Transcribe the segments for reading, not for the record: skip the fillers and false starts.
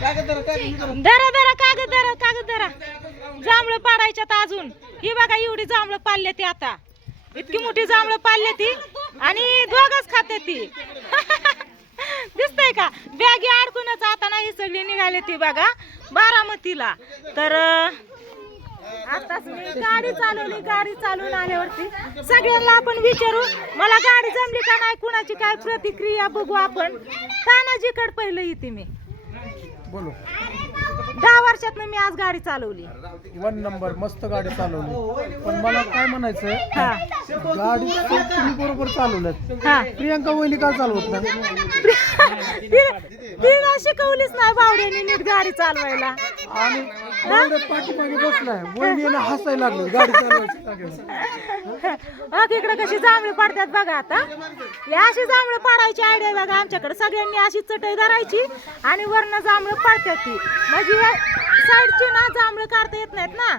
धरा धरा कागद धरा कागद धरा. जांभळं पाडायच्यात अजून. ही बघा एवढी जांभळं पाडले ती आता. इतकी मोठी जांभळं पाडले ती आणि दोघच खाते ती. दिसतंय का बॅगी अडकूनच आता नाही सगळी निघाले ती बघा बारामतीला. तर आताच मी गाडी चालवली. गाडी चालवून आल्यावरती सगळ्यांना आपण विचारू मला गाडी जमली का नाही कुणाची काय प्रतिक्रिया बघू आपण. तानाजीकडे पहिलं येते मी. बोलो 10 वर्षातनं मी आज गाडी चालवली. 1 नंबर मस्त गाडी चालवली. पण मला काय म्हणायचं हा गाडी तुम्ही बरोबर चालवल्यात हा प्रियांका वहिनी का चालवत नाही तिला शिकवलीच नाही बावड्याने नीट गाडी चालवायला. आणि एवढ्या पाठीमागे बसलाय वहिनीला हसायला लागलं गाडी चालवायची जागेवर. इकडे कशी जांभळी पाडतात बघा. आता अशी जांभळं पाडायची आयडिया बघा आमच्याकडे. सगळ्यांनी अशी चटई धरायची आणि वरनं जांभळं पाडतात ती. म्हणजे साईडची ना जांभळं काढता येत नाहीत ना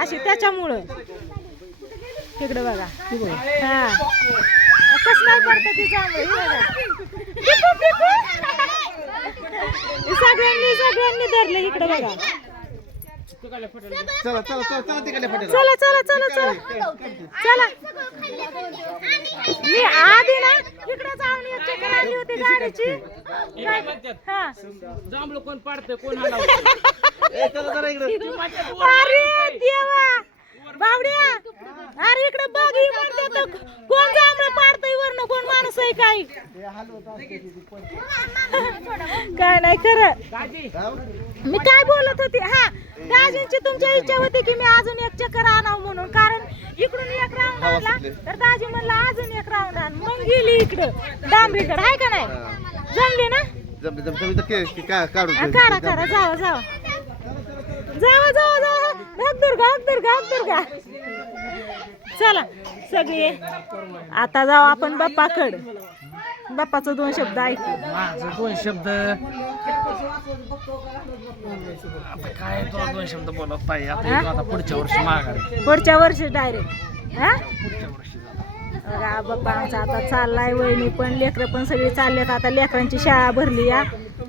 अशी त्याच्यामुळं. तिकडे बघा हा कसं पडतं ती जांभळं बघा. सगळ्यांनी धरलं इकडे बघा. चला चला चला चला तिकडे फाटेल. चला चला चला चला चला. मी आधी ना इकडे जाऊन एक चक्कर आली होती गाडीची. हा जांभळं कोण पाडतं कोण हाणावं. अरे देवा बावड्या अरे इकडे बघ ही म्हणते तर कोण जांभळं पाडतंय वरनं कोण माणूस आहे काय. काय नाही खरं मी काय बोलत होती. हा दाजींची तुमच्या इच्छा होती की मी अजून एक चक्कर आणावं म्हणून. कारण इकडून एक राऊंड आणला तर दाजी म्हणला अजून एक राऊंड आण. मग गेली इकडं डांबरीकडे आहे का नाही. जमली ना काढा काढा जावा जावा जावा जावा जावा. हक दुर्गा चला सगळे आता जाऊ आपण बाप्पाकडे. बाप्पाचं 2 शब्द ऐकू. माझं 2 शब्द आता काय तुला 2 शब्द बोलत पाहिजे. आता पुढच्या वर्षी माघारी. पुढच्या वर्षी डायरेक्ट हा पुढच्या वर्षी बघा बाप्पा आमचा आता चाललाय. वहिनी पण लेकरं पण सगळी चाललेत. आता लेकरांची शाळा भरली या.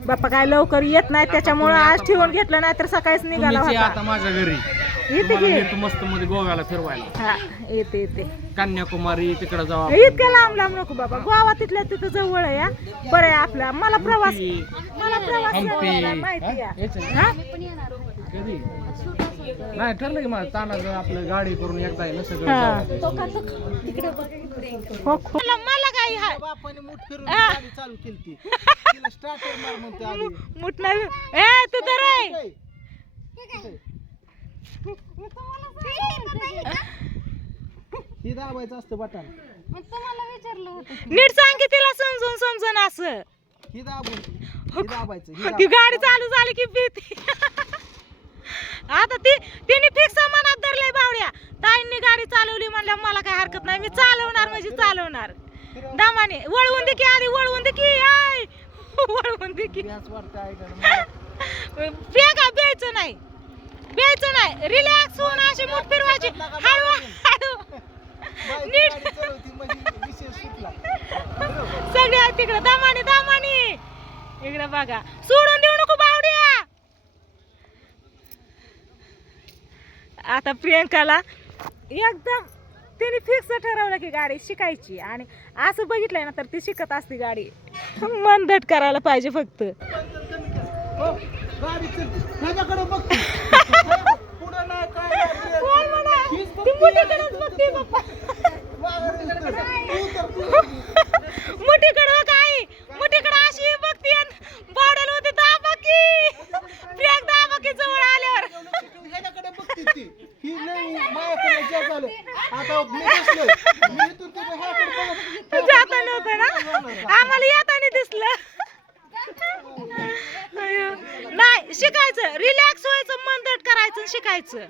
बाप्पा काय लवकर येत नाही त्याच्यामुळे आज ठेवून घेतलं नाही तर सकाळीच निघाला तुम्हीच या होता. आता माझ्या घरी. येते मला की नेतो मस्त मध्ये गोव्याला फिरवायला. हा येते कन्याकुमारी तिकडे जाऊ आपण. इतक्या लांब नको बाबा. गोवा तिथल्या तिथं जवळ आहे या. बरं आहे आपला. मला प्रवास करायला माहिती आहे. हा? कधी नाही ठरलं की माझं तानाचं आपलं गाडी करून एकदा आहे ना सगळं हा. जाऊ. हो, हो. मला काही हाय बापाने मूठ फिरून गाडी चालू केली तिला स्टार्टर मार म्हणते आधी. मुठ नाही ए तू तर आहे. ही दाबायचं असतं बटन. नीट सांग की तिला समजून असं. ही दाबायचं ती गाडी चालू झाली की भीती. आता तिने फिक्स मनात धरलंय बावड्या. ताईंनी गाडी चालवली म्हणल्या मला काय हरकत नाही. मी चालवणार म्हणजे चालवणार. दामाने वळवून दे की आधी वळवून दे की आय वळवून दे की. प्यायचं नाही रिलॅक्स होऊन अशी मूठ फिरवायची हळू हळू नीट. सगळ्या तिकडे दामाने इकडे बघा. सोडून देऊ नको बावड्या. आता प्रियंकाला एकदम तिने फिक्स ठरवलं की गाडी शिकायची. आणि असं बघितलंय ना तर ती शिकत असते गाडी. मन धट करायला पाहिजे फक्त. ती मुठीकडेच बघते बाप्पा. मुठीकडं काय मुठीकडं अशी बघते बावड्याला होती दाबा की प्रियांक दाबा की जवळ आल्यावर. जाता नव्हतं ना आम्हाला येताना दिसलं. नाही शिकायचं रिलॅक्स व्हायचं मन धट करायचं शिकायचं.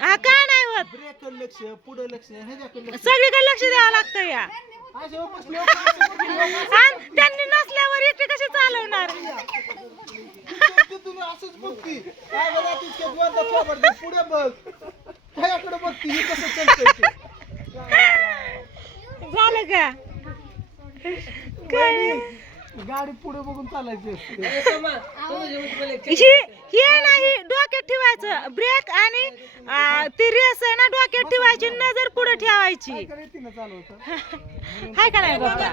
हा काय नाही होत. लक्ष पुढे लक्ष सगळीकडे लक्ष द्यावं लागतं या. आणि त्यांनी नसल्यावर एकटी कशी चालवणार. असंच बघती पुढे बघ त्याकडे बघती हे कसं चालतंय. झालं का काय गाडी पुढे बघून चालायची असते. हे नाही डोक्यात ठेवायचं ब्रेक आणि ती रेस आहे ना डोक्यात ठेवायची नजर पुढे ठेवायची काय येते ना चालवतं हाय का नाही बाबा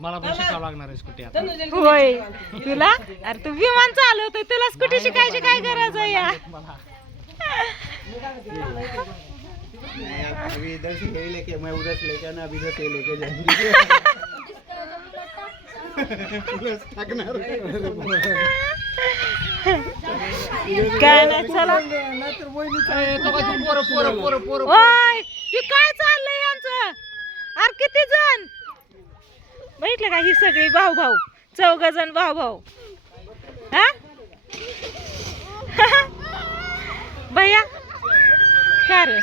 मला पण शिकावं लागणार आहे स्कूटी आता. होय तुला अरे तू विमान चालवतोय तुला स्कूटी शिकायची काय गरज आहे या अभी इधर से यही लेके मैं उधर से लेके आना अभी इधर से लेके जाएंगे काय नाही चला नाहीतर वहिनी ओय हे काय चाललंय आमचं अरे किती जण बघितलं का ही सगळी भाऊ भाऊ 4 जण भाऊ भाऊ हा भैया का रे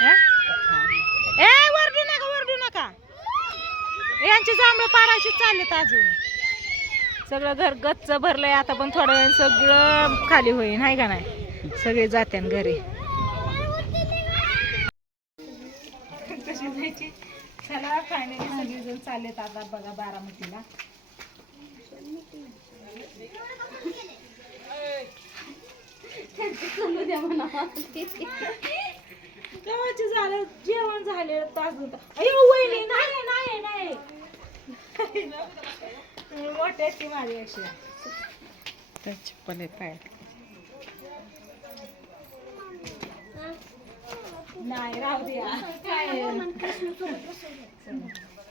हा? ए वरडू नका यांची जांभळं पाडायची चाललेत अजून सगळं घर गच्च भरलंय आता पण थोड्या वेळ सगळं खाली होईल हाय का नाही सगळे जाते घरी चला फायनली सगळेजण चाललेत आता बघा बारामतीला केव्हाचे झालं जेवण झाले तास अयो वहिनी नाही मोठे ती माझ्यापेक्षा चप्पल पाय नाही राहू द्या काय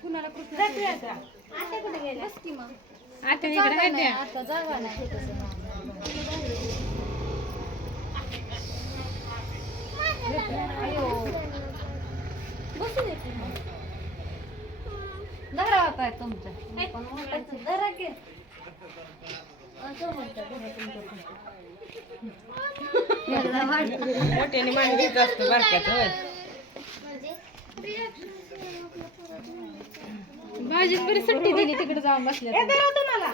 कुणाला आता कुठे गेले आता इकडे द्या आता जागा नाही मोठ्याने मान घेत असतो बारक्यात होय भाजीत बरी सुट्टी दिली तिकडे जाऊन बसले तुम्हाला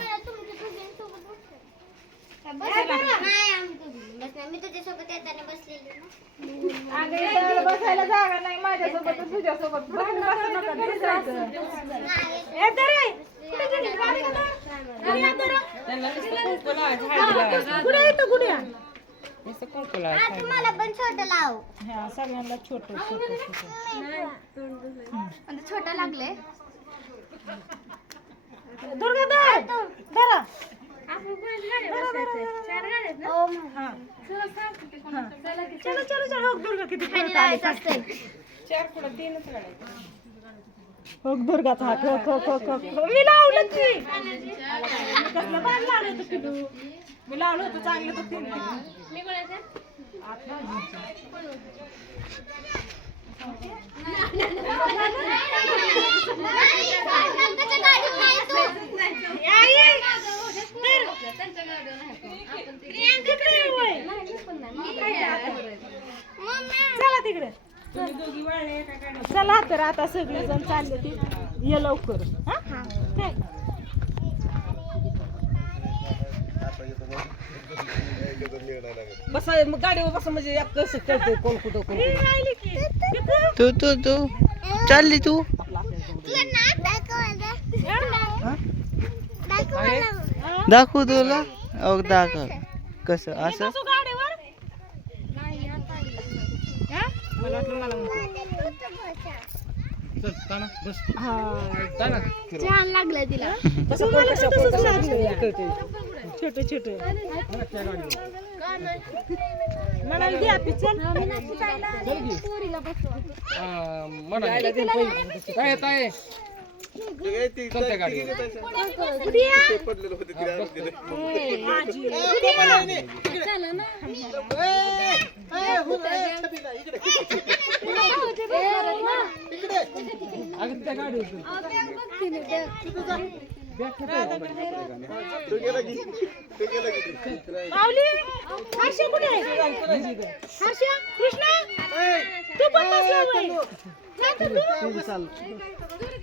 मी तुझ्यासोबत येताना बसलेली बसायला जागा नाही माझ्यासोबत तुझ्यासोबत त्यांना नुसतं कुंकू लावायचं हळदी लावायचं कुठे येतो गुड्या नुसतं कुंकू लावायचं तुम्हाला पण छोटं लाव ह्या सगळ्यांना छोट छोटं लागले दुर्गा धर धरा चलो चलो चलो हो दुर्गा किती चार पुढे 3च गाड्या हो दुर्गाचा हात हो हो हो हो मी लावलं की कसलं बाण लावलं होतं पिलू मी लावलं होतं चांगलं तर तीन चला तिकडे चला तर आता सगळे जण चालले ती ये लवकर हा काय बसा गाडीवर बसा म्हणजे एक कसं कळतंय कोण कुठं कोण ही राहिली की तू चालली तू दाखवू तुला दाखव कसं असं बसू गाडीवर हा? मला वाटलं मला म्हणते. चल ताना बस हा. ताना छान लागलं तिला तुम्हाला पण तसंच लागलं. छोटं छोटं म्हणाल द्या पिचल काय ताय चलते गाडी अगं त्या गाडी माऊली हर्षा कुठे आहे हर्षा कृष्णा तू पण बसला होय. जा तर तू.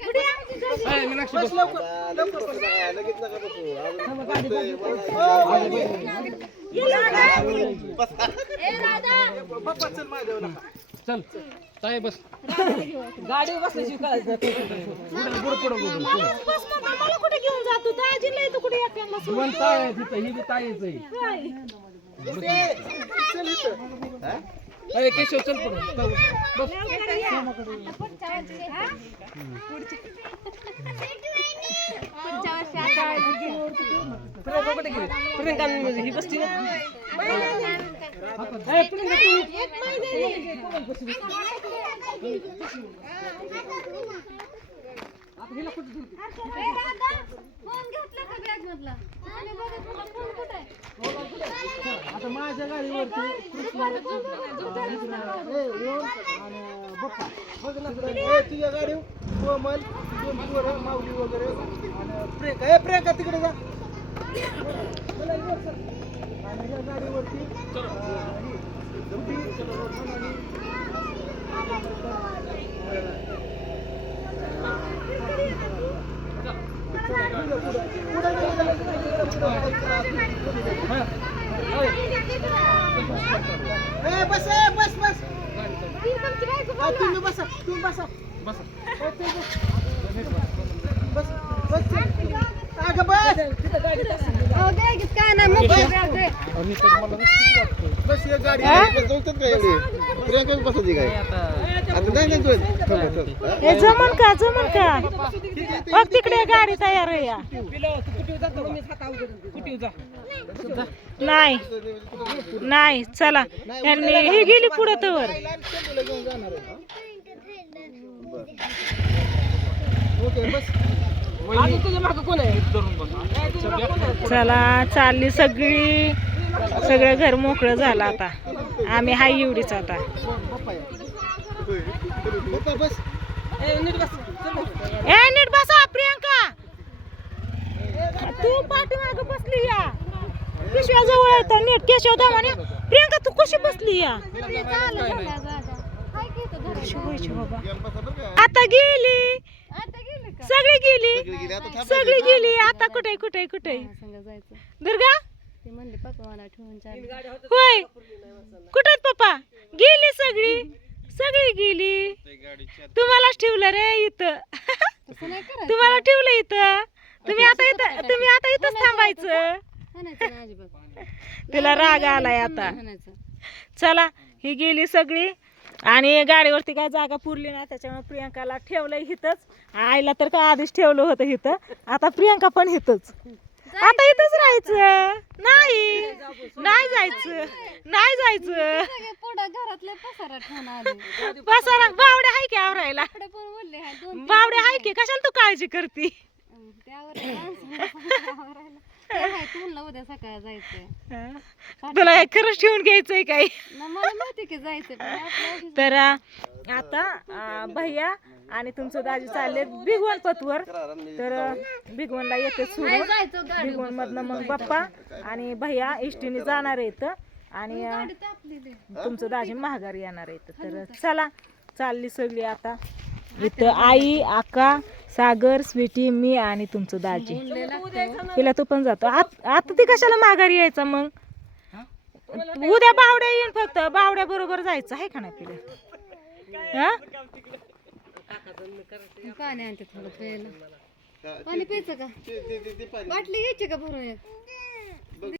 कुठे आहे? मीनाक्षी बस ये लवकर. चल ताई बस गाडी बसल्याची कळायचं मलाच बस म्हणा, मला कुठे घेऊन जातो दाजीला इथं कुठे एकट्याला सोडून? दोन ताई आहे तिथं ही बी ताईच आहे अरे केशव चल पुढे बस प्रियंका ही बसती ना आता माझ्या गाडीवरती कृष्णा, आणि बप्पा बघ ना तुझ्या गाडीवर कोमल, दोन पोरं, माऊली वगैरे आणि प्रियंका. प्रियंका तिकडे जा. आणि या गाडीवरती बस बस बस तुम्ही बसा, तुम्ही बसा बस बस अगं बस बस या गाडी हे जमन का बघ तिकडे गाडी तयार आहे या. नाही नाही चला यांनी ही गेली पुढे तर चला चालली सगळं घर मोकळं झालं आता. आम्ही हाय एवढीच आता. नीट बसा प्रियंका, तू पाठीमाग बसली या पिशव्या जवळ येत नीट केशव दामाने. प्रियंका तू कशी बसली या? आता गेली सगळी गेली आता कुठे दुर्गा होय कुठे पप्पा गेली सगळी गेली. तुम्हालाच ठेवलं रे इथं तुम्हाला ठेवलं इथं. तुम्ही आता इथंच थांबायचं. तिला राग आलाय आता. चला ही गेली सगळी आणि गाडीवरती काय जागा पुरली ना त्याच्यामुळे प्रियंकाला ठेवलंय इथंच. आईला तर काय आधीच ठेवलं होतं इथं. आता प्रियंका पण इथंच. आता इथंच राहायचं. नाही जायचं पसारा बावड्या हाय की आवरायला. बावड्या हाय की कशाला तू काळजी करती? उद्या सकाळी जायचंय. तुला काय खरंच ठेवून घ्यायचंय काय? मला माहिती की जायचंय. तर आता भैया आणि तुमचं दाजी चालले भिगवण पतवर. तर भिगवणला येते सोडून. भिगवण मधनं मग बाप्पा आणि भैया इष्टीने जाणार आहेत आणि तुमचं दाजी महागारी येणार आहेत. तर चला चालली सगळी आता. इथं आई, आका, सागर, स्वीटी, मी आणि तुमचं दाजी. तिला तू पण जातो आता. ती कशाला माघारी यायचा मग? उद्या बावड्या येईन फक्त. बावड्या बरोबर जायचं आहे का नाही तिला? पाणी आणते थोडं प्यायला. पाणी प्यायचं का? बाटली घ्यायची का भरून?